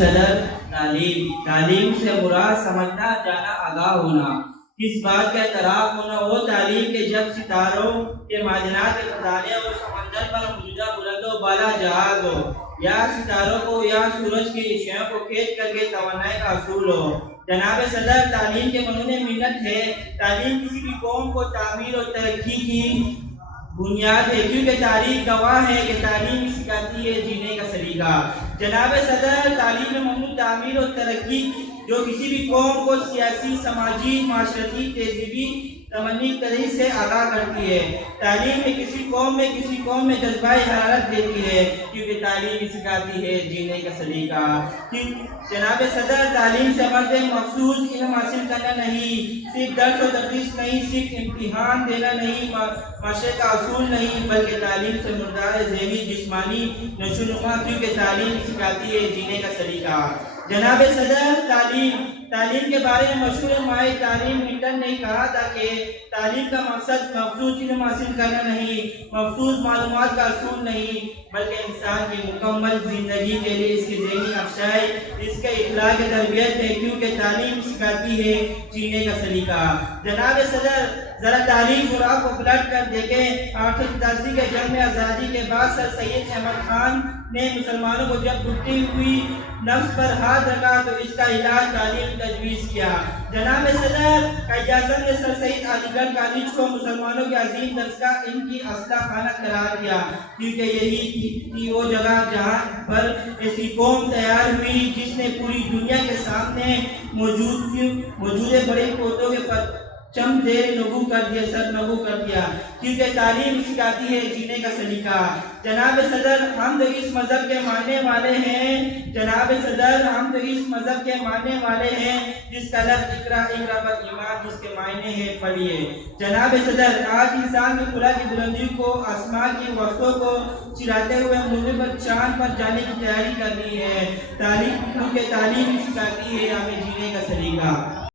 صدر تعلیم سے مراد سمجھنا جانا آگاہ ہونا، کس بات کا اعتراف ہونا، وہ تعلیم کے جب ستاروں کے معدنات کے خزانے اور سمندر پر موجودہ بلند و بالا جہاز ہو، یا ستاروں کو یا سورج کی اشیاء کو قید کر کے توانائی کا اصول ہو۔ جناب صدر، تعلیم کے منون منت ہے۔ تعلیم کسی بھی قوم کو تعمیر اور ترقی کی بنیاد ہے، کیونکہ تاریخ گواہ ہے کہ تعلیم سکھاتی ہے جینے کا سلیقہ۔ جناب صدر، تعلیم میں ممنوع تعمیر اور ترقی جو کسی بھی قوم کو سیاسی، سماجی، معاشرتی، تہذیبی تمنی طریق سے آگاہ کرتی ہے۔ تعلیم میں کسی قوم میں جذبہ حرارت دیتی ہے، کیونکہ تعلیم سکھاتی ہے جینے کا سلیقہ۔ جناب صدر، تعلیم سے مرد مخصوص علم حاصل کرنا نہیں، صرف درس و تدریس نہیں، صرف امتحان دینا نہیں، معاشرے کا اصول نہیں، بلکہ تعلیم سے مراد ذہنی جسمانی نشو و نما، کیونکہ تعلیم سکھاتی ہے جینے کا سلیقہ۔ جناب صدر، تعلیم کے بارے میں مشہور ماہر تعلیم ہنٹن نے کہا تھا کہ تعلیم کا مقصد مخصوص علم حاصل کرنا نہیں، مخصوص معلومات کا اصول نہیں، بلکہ انسان کی مکمل زندگی کے لیے اس کی ذہنی افزائی، اس کے اخلاق کی تربیت ہے، کیونکہ تعلیم سکھاتی ہے جینے کا سلیقہ۔ جناب صدر، ذرا تاریخ کو پلٹ کر دیکھیں۔ 887 کے جنگ میں آزادی کے بعد سر سید احمد خان نے مسلمانوں کو جب ٹوٹتی ہوئی نفس پر ہاتھ رکھا تو اس کا علاج تعلیم تجویز کیا۔ جناب صدر، قائد اعظم نے سر سید علی گڑھ کالج کو مسلمانوں کے عظیم درسگاہ، ان کی اسلحہ خانہ قرار دیا، کیونکہ یہی تھی وہ جگہ جہاں پر ایسی قوم تیار ہوئی جس نے پوری دنیا کے سامنے موجود بڑے پودوں کے چم زیر نگو کر دیا، سر نگو کر دیا، کیونکہ تعلیم سکھاتی ہے جینے کا سلیقہ۔ جناب صدر، ہم تو اس مذہب کے ماننے والے ہیں، جناب صدر، ہم تو اس مذہب کے ماننے والے ہیں جس کا لفظ اقرا پر ایمان، جس کے معنی ہے پڑھیے۔ جناب صدر، آج انسان کی خلا کی بلندی کو، آسمان کی وسطوں کو چراتے ہوئے ملک پر چاند پر جانے کی تیاری کر رہی ہے، کیونکہ تعلیم سکھاتی ہے ہمیں جینے کا سلیقہ۔